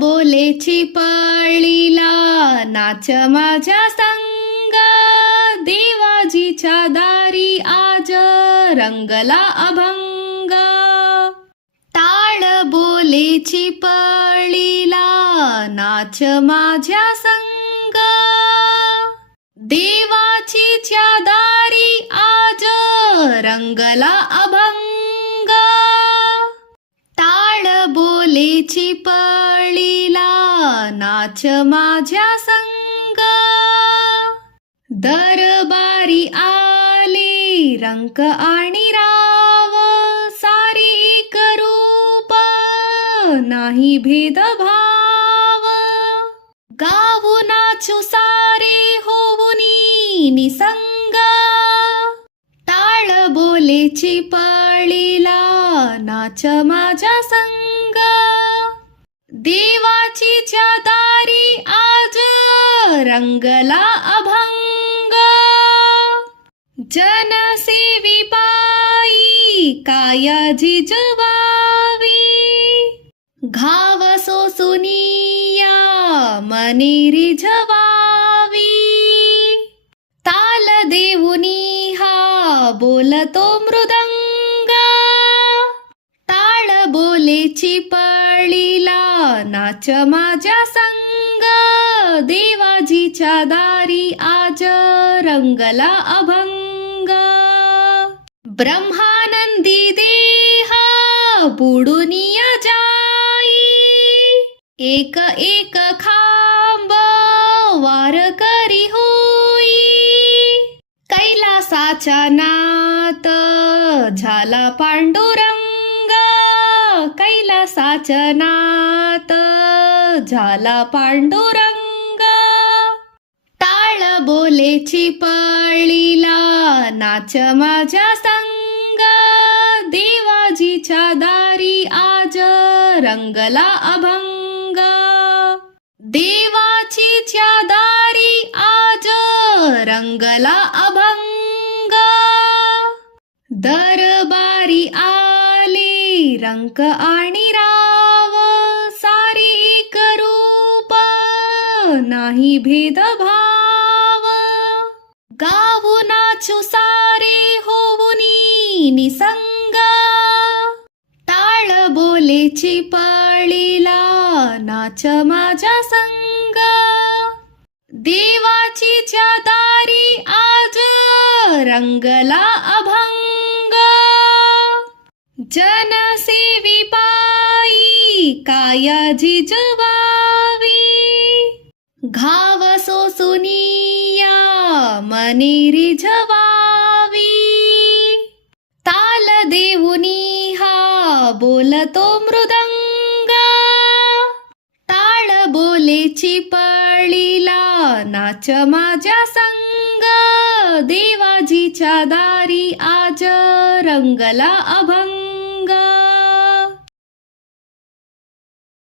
बोलेची पळीला नाच माझ्या संग, देवाजीच्या दारी आज रंगला अभंग. टाळ बोलेची पळीला नाच माझ्या संग, देवाचीच्या दारी आज रंगला अभंग. टाळ बोलेची पळीला नाच माझ्या संग, दरबारी आले रंक आणि राव, सारी एक रूप नाही भेदभाव. गाऊ नाचू सारे होऊनी निसंग, टाळ बोलेची पळीला नाच माझ्या संग, देवाचीच्या दारी आज रंगला अभंग. जनसेवी पायी कायाजी जवावी, घाव सोसुनिया मनी रिझवावी. ताल देऊनी हा बोलतो मृदंग, टाळ बोलेची पळीला नाच माझ्या संग, देवाजीच्या दारी आज रंगला अभंग. ब्रह्मानंदी देहा बुडुनिया जाई, एक एक खांब वार करी होई. कैलासाच्या नात झाला पांडुरंग, कैलासाच्या नात झाला पांडुरंग. टाळ बोलेची पळीला नाच माझ्या संग, देवाजीच्या दारी आज रंगला अभंग. देवाचीच्या दारी आज रंगला अभंग. दरबारी आले रंक आणि राव, सारी एक रूप नाही भेदभाव. गाऊ नाचू सारे होऊनी निसंग, टाळ बोलेची पळीला नाच माझ्या संग, देवाचीच्या दारी आज रंगला अभंग. जनसेवी पायी कायाजी जवावी, घाव सोसुनिया मनी रिझवावी. ताल देऊनी हा बोलतो मृदंग, टाळ बोलेची पळीला नाच माझ्या संग, देवाजीच्या दारी आज रंगला अभंग.